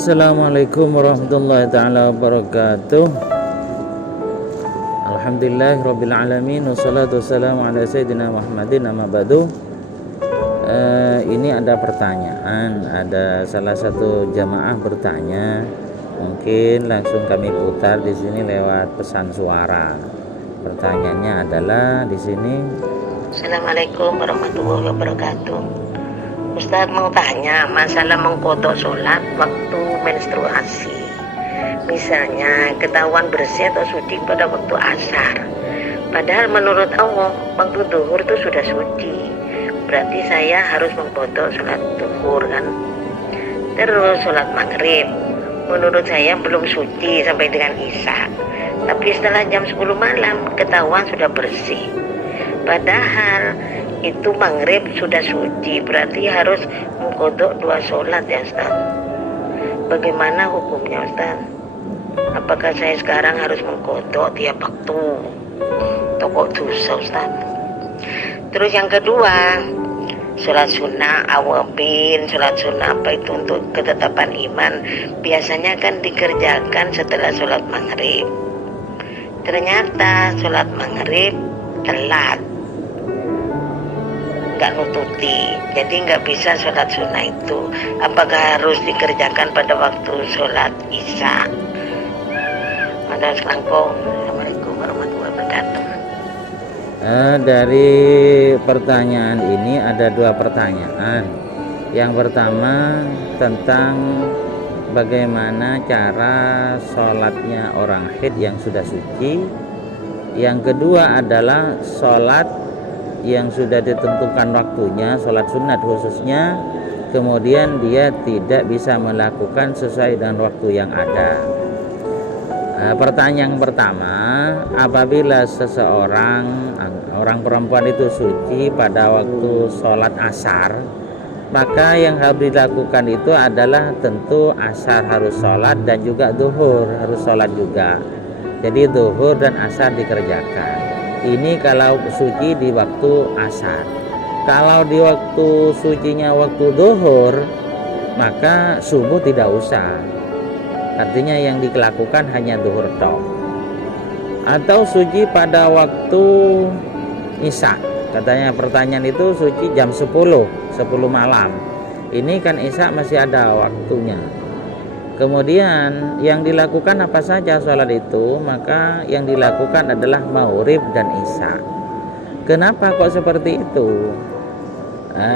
Assalamualaikum warahmatullahi taala wabarakatuh. Alhamdulillahirabbil alamin wassalatu wassalamu ala sayyidina Muhammadin amma ba'du. Ini ada pertanyaan, ada salah satu jamaah bertanya. Mungkin langsung kami putar di sini lewat pesan suara. Pertanyaannya adalah di sini. Assalamualaikum warahmatullahi wabarakatuh. Ustadz mau tanya masalah mengkodok sholat waktu menstruasi. Misalnya ketahuan bersih atau suci pada waktu asar, padahal menurut Allah waktu duhur itu sudah suci. Berarti saya harus mengkodok sholat duhur kan. Terus sholat maghrib menurut saya belum suci sampai dengan isya, tapi setelah jam 10 malam ketahuan sudah bersih. Padahal itu maghrib sudah suci, berarti harus mengkodok 2 sholat ya Ustaz. Bagaimana hukumnya Ustaz? Apakah saya sekarang harus mengkodok tiap waktu? Tokok dosa Ustaz. Terus yang kedua, sholat sunnah awabin, sholat sunnah apa itu untuk ketetapan iman, biasanya kan dikerjakan setelah sholat maghrib. Ternyata sholat maghrib telat, nggak nututi, jadi nggak bisa sholat sunnah itu. Apakah harus dikerjakan pada waktu sholat isya? Ada selangkong. Assalamualaikum warahmatullahi wabarakatuh. Dari pertanyaan ini ada 2 pertanyaan. Yang pertama tentang bagaimana cara sholatnya orang haid yang sudah suci. Yang kedua adalah sholat yang sudah ditentukan waktunya, sholat sunat khususnya, kemudian dia tidak bisa melakukan sesuai dengan waktu yang ada. Pertanyaan pertama, apabila seseorang, orang perempuan itu suci pada waktu sholat asar, maka yang harus dilakukan itu adalah tentu asar harus sholat dan juga duhur harus sholat juga. Jadi duhur dan asar dikerjakan. Ini kalau suci di waktu asar. Kalau di waktu sucinya waktu duhur, maka subuh tidak usah. Artinya yang dilakukan hanya duhur tok. Atau suci pada waktu isya. Katanya pertanyaan itu suci jam 10 malam. Ini kan isya masih ada waktunya. Kemudian yang dilakukan apa saja sholat itu, maka yang dilakukan adalah maghrib dan isya. Kenapa kok seperti itu?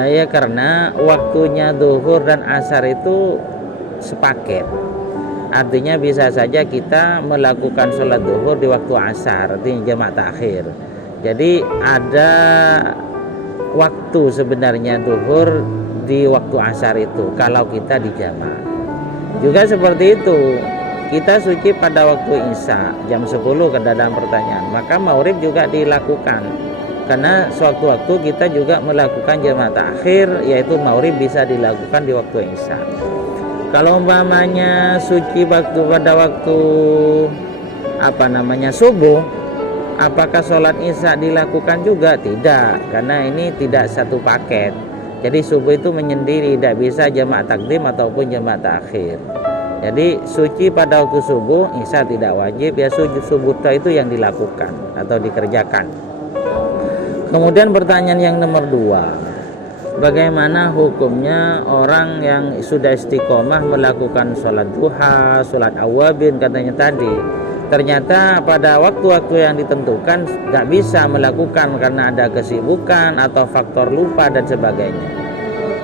Ya karena waktunya duhur dan asar itu sepaket. Artinya bisa saja kita melakukan sholat duhur di waktu asar, artinya jamak takhir. Jadi ada waktu sebenarnya duhur di waktu asar itu kalau kita dijamak. Juga seperti itu, kita suci pada waktu isya jam 10 ke dalam pertanyaan, maka maghrib juga dilakukan. Karena sewaktu-waktu kita juga melakukan jamak takhir, yaitu maghrib bisa dilakukan di waktu isya. Kalau umpamanya suci pada waktu subuh, apakah sholat isya dilakukan juga? Tidak, karena ini tidak satu paket. Jadi subuh itu menyendiri, tidak bisa jamak takdim ataupun jamak takhir. Jadi suci pada waktu subuh, isya tidak wajib, ya subuh itu yang dilakukan atau dikerjakan. Kemudian pertanyaan yang nomor 2, bagaimana hukumnya orang yang sudah istiqomah melakukan sholat duha, sholat awabin katanya tadi, ternyata pada waktu-waktu yang ditentukan nggak bisa melakukan karena ada kesibukan atau faktor lupa dan sebagainya.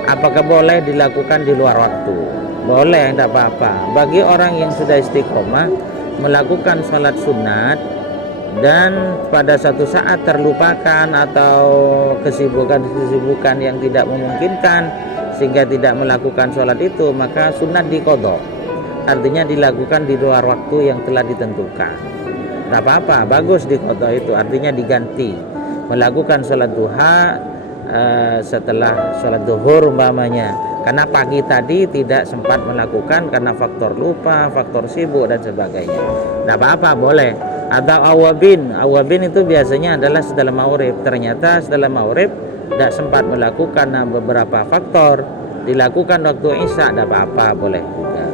Apakah boleh dilakukan di luar waktu? Boleh, tidak apa-apa. Bagi orang yang sudah istiqomah melakukan sholat sunat dan pada satu saat terlupakan atau kesibukan yang tidak memungkinkan sehingga tidak melakukan sholat itu, maka sunat diqodho. Artinya dilakukan di luar waktu yang telah ditentukan. Tidak apa-apa, bagus diqodho itu, artinya diganti. Melakukan sholat duha setelah sholat duhur umpamanya, karena pagi tadi tidak sempat melakukan karena faktor lupa, faktor sibuk dan sebagainya. Tidak apa-apa, boleh. Atau awabin itu biasanya adalah setelah maghrib. Ternyata setelah maghrib tidak sempat melakukan beberapa faktor, dilakukan waktu isya, tidak apa-apa, boleh juga.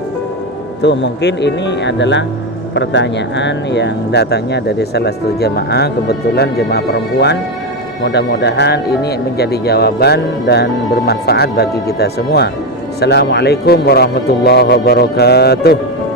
itu. Mungkin ini adalah pertanyaan yang datangnya dari salah satu jemaah, kebetulan jemaah perempuan. Mudah-mudahan ini menjadi jawaban dan bermanfaat bagi kita semua. Assalamualaikum warahmatullahi wabarakatuh.